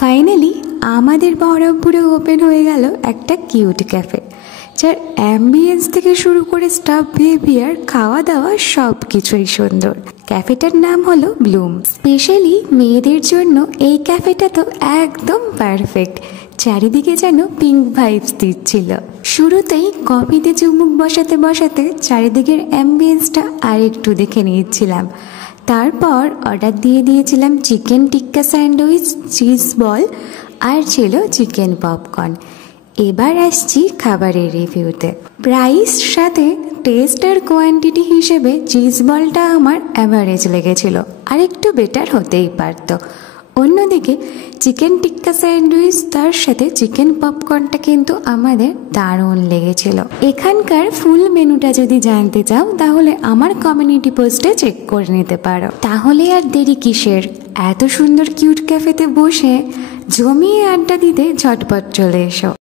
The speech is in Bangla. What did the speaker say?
ফাইনালি আমাদের বহরমপুরে ওপেন হয়ে গেল একটা কিউট ক্যাফে, যার অ্যাম্বিয়েন্স থেকে শুরু করে স্টাফ বিহেভিয়ার, খাওয়া দাওয়া সব কিছুই সুন্দর। ক্যাফেটার নাম হলো ব্লুম। স্পেশালি মেয়েদের জন্য এই ক্যাফেটা তো একদম পারফেক্ট। চারিদিকে যেন পিঙ্ক ভাইবস দিচ্ছিল। শুরুতেই কফিতে চুমুক বসাতে বসাতে চারিদিকের অ্যাম্বিয়েন্সটা আর একটু দেখে নিয়েছিলাম। তারপর অর্ডার দিয়ে দিয়েছিলাম চিকেন টিক্কা স্যান্ডউইচ, চিজ বল আর ছিল চিকেন পপকর্ন। এবার আসছি খাবারের রিভিউতে। প্রাইস সাথে টেস্ট আর কোয়ান্টিটি হিসেবে চিজ বলটা আমার অ্যাভারেজ লেগেছিল, আর একটু বেটার হতেই পারতো। অন্যদিকে চিকেন টিক্কা স্যান্ডউইচ তার সাথে চিকেন পপকর্নটা কিন্তু আমাদের দারুণ লেগেছিল। এখানকার ফুল মেনুটা যদি জানতে চাও তাহলে আমার কমিউনিটি পোস্টে চেক করে নিতে পারো। তাহলে আর দেরি কিসের? এত সুন্দর কিউট ক্যাফেতে বসে জমিয়ে আড্ডা দিতে ঝটপট চলে এসো।